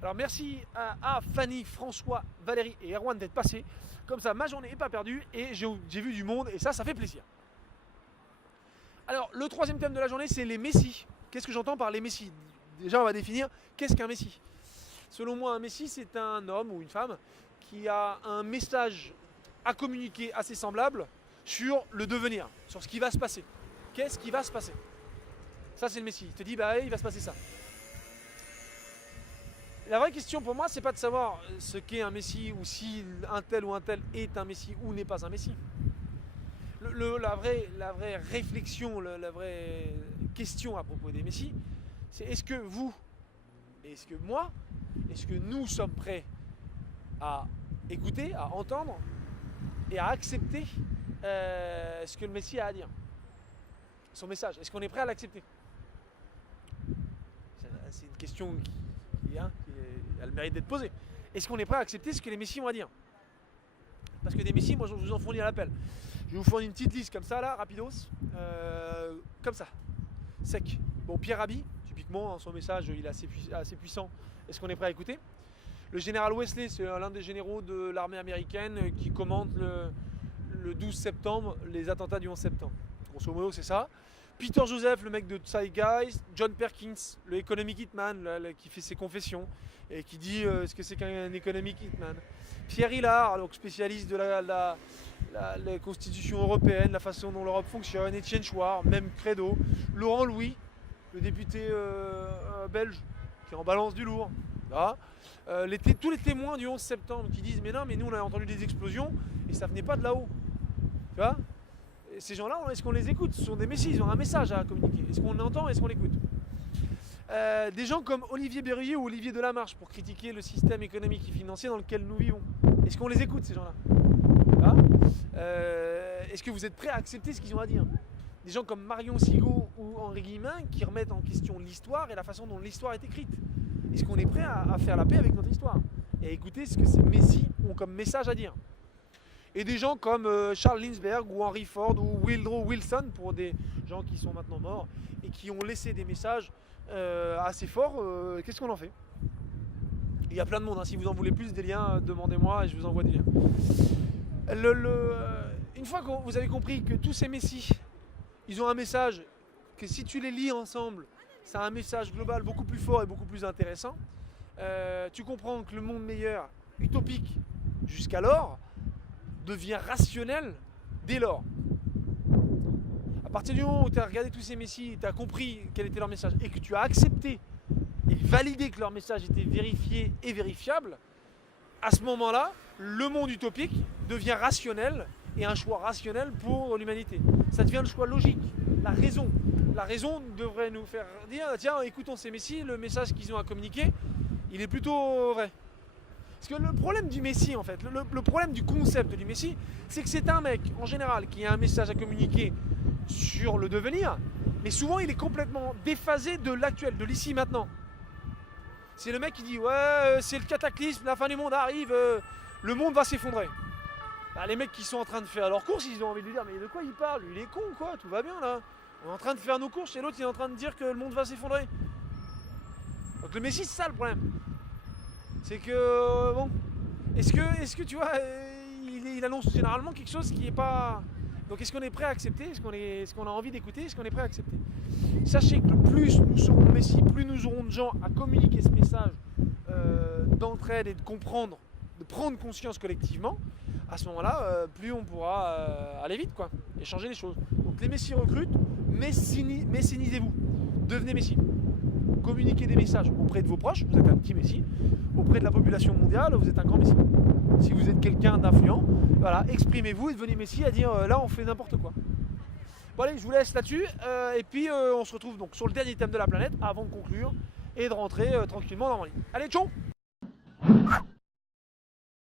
Alors merci à Fanny, François, Valérie et Erwan d'être passés. Comme ça, ma journée n'est pas perdue et j'ai vu du monde et ça fait plaisir. Alors, le troisième thème de la journée, c'est les messies. Qu'est-ce que j'entends par les messies? Déjà, on va définir qu'est-ce qu'un messie. Selon moi, un messie, c'est un homme ou une femme qui a un message à communiquer assez semblable sur le devenir, sur ce qui va se passer. Qu'est-ce qui va se passer? Ça, c'est le messie. Il te dit, bah, il va se passer ça. La vraie question pour moi, c'est pas de savoir ce qu'est un messie ou si un tel ou un tel est un messie ou n'est pas un messie. La vraie réflexion, la vraie question à propos des messies, c'est est-ce que vous, est-ce que moi, est-ce que nous sommes prêts à écouter, à entendre et à accepter ce que le Messie a à dire, son message? Est-ce qu'on est prêt à l'accepter? C'est une question qui a le mérite d'être posée. Est-ce qu'on est prêt à accepter ce que les Messies ont à dire? Parce que des Messies, moi je vous en fournis à l'appel. Je vais vous fournir une petite liste comme ça là, rapidos, comme ça, sec. Bon, Pierre Rabhi, typiquement, son message il est assez puissant. Est-ce qu'on est prêt à écouter? Le général Wesley, c'est l'un des généraux de l'armée américaine qui commente le 12 septembre, les attentats du 11 septembre. Grosso modo, c'est ça. Peter Joseph, le mec de Zeitgeist. John Perkins, le Economic Hitman, qui fait ses confessions et qui dit ce que c'est qu'un Economic Hitman. Pierre Hillard, donc spécialiste de la Constitution européenne, la façon dont l'Europe fonctionne. Étienne Chouard, même credo. Laurent Louis, le député belge, qui en balance du lourd. Là. Tous les témoins du 11 septembre qui disent mais non, mais nous on a entendu des explosions et ça venait pas de là-haut. Tu vois? Et ces gens-là, est-ce qu'on les écoute? Ce sont des messies, ils ont un message à communiquer. Est-ce qu'on entend? Est-ce qu'on l'écoute? Des gens comme Olivier Berruyer ou Olivier Delamarche pour critiquer le système économique et financier dans lequel nous vivons. Est-ce qu'on les écoute, ces gens-là? Est-ce que vous êtes prêts à accepter ce qu'ils ont à dire? Des gens comme Marion Sigaud ou Henri Guillemin qui remettent en question l'histoire et la façon dont l'histoire est écrite. Est-ce qu'on est prêt à faire la paix avec notre histoire et à écouter ce que ces messies ont comme message à dire? Et des gens comme Charles Lindbergh ou Henry Ford ou Woodrow Wilson, pour des gens qui sont maintenant morts et qui ont laissé des messages assez forts, qu'est-ce qu'on en fait? Il y a plein de monde, hein. Si vous en voulez plus des liens, demandez-moi et je vous envoie des liens. Une fois que vous avez compris que tous ces messies, ils ont un message que si tu les lis ensemble, c'est un message global beaucoup plus fort et beaucoup plus intéressant. Tu comprends que le monde meilleur, utopique jusqu'alors, devient rationnel dès lors. À partir du moment où tu as regardé tous ces messies, tu as compris quel était leur message et que tu as accepté et validé que leur message était vérifié et vérifiable, à ce moment-là, le monde utopique devient rationnel et un choix rationnel pour l'humanité. Ça devient le choix logique, la raison. La raison devrait nous faire dire, tiens, écoutons ces messies, le message qu'ils ont à communiquer, il est plutôt vrai. Parce que le problème du messie, en fait, le problème du concept du messie, c'est que c'est un mec, en général, qui a un message à communiquer sur le devenir, mais souvent il est complètement déphasé de l'actuel, de l'ici maintenant. C'est le mec qui dit, ouais, c'est le cataclysme, la fin du monde arrive, le monde va s'effondrer. Bah, les mecs qui sont en train de faire leurs courses, ils ont envie de lui dire, mais de quoi il parle? Lui, il est con, quoi, tout va bien, là. On est en train de faire nos courses et l'autre, il est en train de dire que le monde va s'effondrer. Donc le messie, c'est ça le problème. C'est que, bon, est-ce que tu vois, il annonce généralement quelque chose qui n'est pas... Donc est-ce qu'on est prêt à accepter? Est-ce qu'on a envie d'écouter? Est-ce qu'on est prêt à accepter? Sachez que plus nous serons messie, plus nous aurons de gens à communiquer ce message d'entraide et de comprendre, de prendre conscience collectivement, à ce moment-là, plus on pourra aller vite, quoi, et changer les choses. Donc les messies recrutent, messinisez-vous, devenez messie. Communiquez des messages auprès de vos proches, vous êtes un petit messie, auprès de la population mondiale, vous êtes un grand messie. Si vous êtes quelqu'un d'influent, voilà, exprimez-vous et devenez messie à dire là on fait n'importe quoi. Bon allez, je vous laisse là-dessus, et puis on se retrouve donc sur le dernier thème de la planète avant de conclure et de rentrer tranquillement dans mon lit. Allez, tchau!